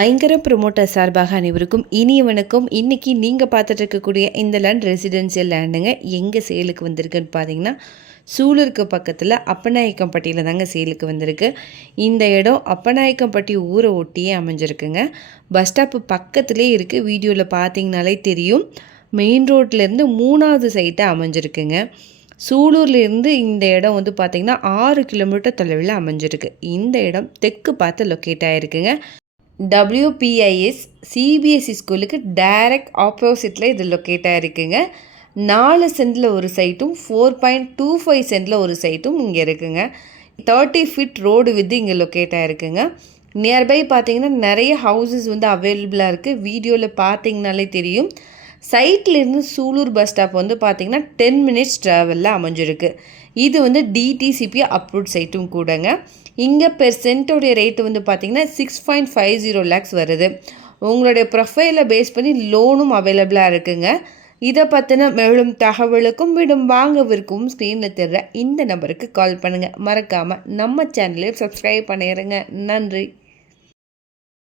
ஐங்கரம் promoter சார்பாக அனைவருக்கும் இனிய வணக்கம். இன்றைக்கி நீங்கள் பார்த்துட்டு இருக்கக்கூடிய இந்த லேண்ட் ரெசிடென்ஷியல் லேண்டுங்க எங்கே சேலுக்கு வந்திருக்குன்னு பார்த்தீங்கன்னா சூலூருக்கு பக்கத்தில் அப்பநாயக்கம்பட்டியில் தாங்க சேலுக்கு வந்திருக்கு. இந்த இடம் அப்பநாயக்கம்பட்டி ஊரை ஒட்டியே அமைஞ்சிருக்குங்க. பஸ் ஸ்டாப்பு பக்கத்துலேயே இருக்குது. வீடியோவில் பார்த்தீங்கனாலே தெரியும். மெயின் ரோட்லேருந்து 3வது சைட்டாக அமைஞ்சிருக்குங்க. சூலூர்லேருந்து இந்த இடம் வந்து பார்த்திங்கன்னா 6 கிலோமீட்டர் தொலைவில் அமைஞ்சிருக்கு. இந்த இடம் தெற்கு பார்த்து லொக்கேட் ஆகிருக்குங்க. WPIS CBSE ஸ்கூலுக்கு டைரக்ட் ஆப்போசிட்டில் இது லொக்கேட் ஆகிருக்குங்க. 4 சென்டில் ஒரு சைட்டும் 4.25 சென்டில் ஒரு சைட்டும் இங்கே இருக்குங்க. 30 ஃபீட் ரோடு வித்து இங்கே லொக்கேட் ஆகிருக்குங்க. நியர்பை பார்த்தீங்கன்னா நிறைய ஹவுசஸ் வந்து அவைலபிளாக இருக்குது. வீடியோவில் பார்த்தீங்கனாலே தெரியும். சைட்லேருந்து சூலூர் பஸ் ஸ்டாப் வந்து பார்த்திங்கன்னா 10 மினிட்ஸ் ட்ராவலில் அமைஞ்சிருக்கு. இது வந்து DTCP அப்ரூவ்ட் சைட்டும் கூடங்க. இங்கே பெர் சென்ட்டோடைய ரேட்டு வந்து பார்த்திங்கன்னா 6.50 lakhs வருது. உங்களுடைய ப்ரொஃபைலை பேஸ் பண்ணி லோனும் அவைலபிளாக இருக்குங்க. இதை பற்றின மேலும் தகவலுக்கும் வீடும் வாங்கவிருக்கும் ஸ்க்ரீனில் தெரிகிற இந்த நம்பருக்கு கால் பண்ணுங்கள். மறக்காமல் நம்ம சேனலையும் சப்ஸ்கிரைப் பண்ணிடுங்க. நன்றி.